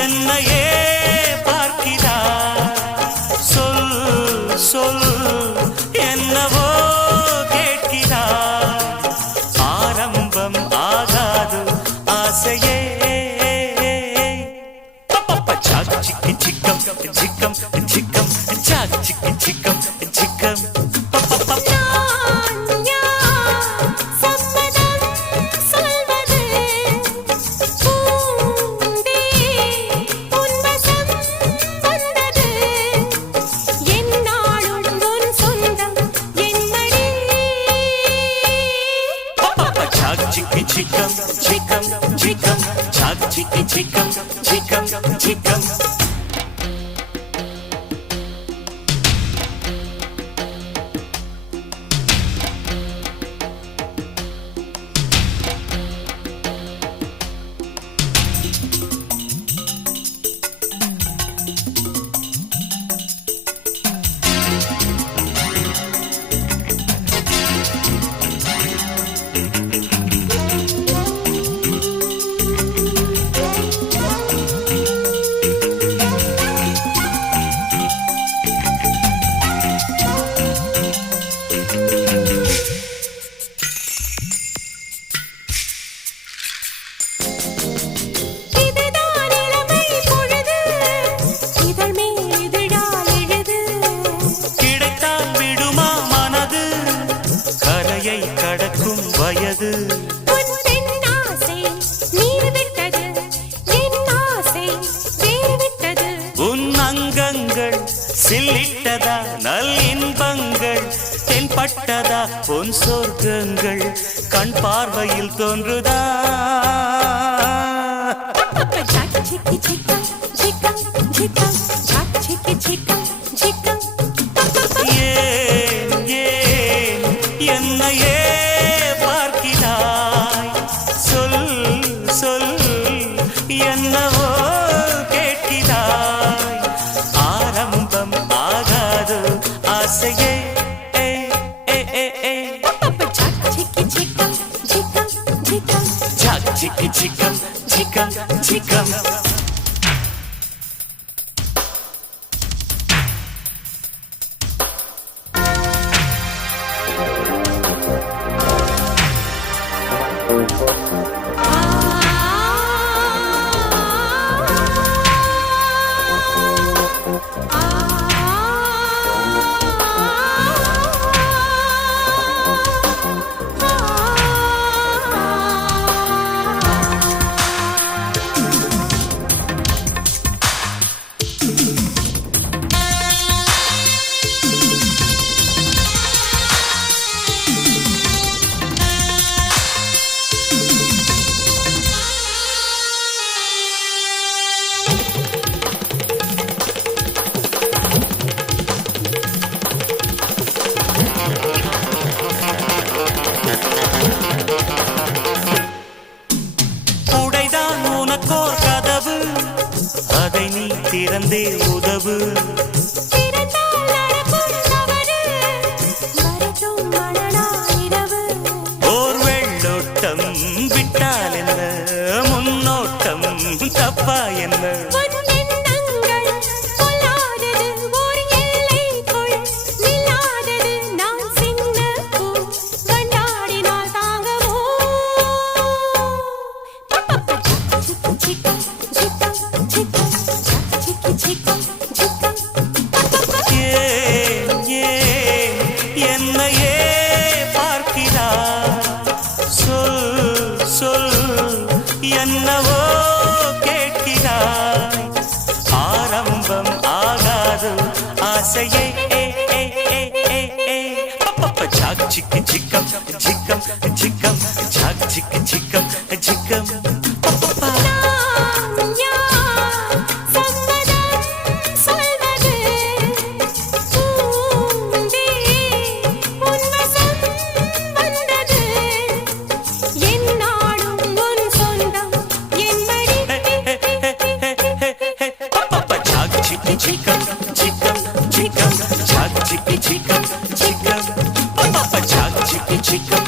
என்னையே பார்க்கிறாய் சொல் என்னவோ கேட்கிறாய் ஆரம்பம் ஆகாது ஆசையே சாக் சிக்கி சிக்கம் சிக்கம் சிக்கம் சாக் சிக்கி சிக்கம் சிக்கம் Chicky chicken, chicken, chicken, chak chicky chicken, chicken, chicken. கடக்கும் வயது உன் அங்கங்கள் சில்லிட்டதா நல் இன்பங்கள் தென்பட்டதா பொன் சொர்க்கங்கள் கண் பார்வையில் தோன்றுதா என்னையே பார்க்கிறாய் சொல் என்னவோ கேட்கிறாய் ஆரம்பம் ஆகாது ஆசையே சிக்கி சிக்கம் சிக்கம் சிக்கம் அதை நீ திறந்தே உதவு ஓர் வெள்ளோட்டம் விட்டால் என்ன முன்னோட்டம் தப்பா என்ன என்னையே பார்க்கிறாய் சொல் என்னவோ கேட்கிறாய் ஆரம்பம் ஆகாது ஆசையே சாக் சிக்கி சிக்கம் சிக்கம் சிக்கம் சாக் சிக்கி சிக்கம் சிக்கம் chicken, chicken, chicken. झिकम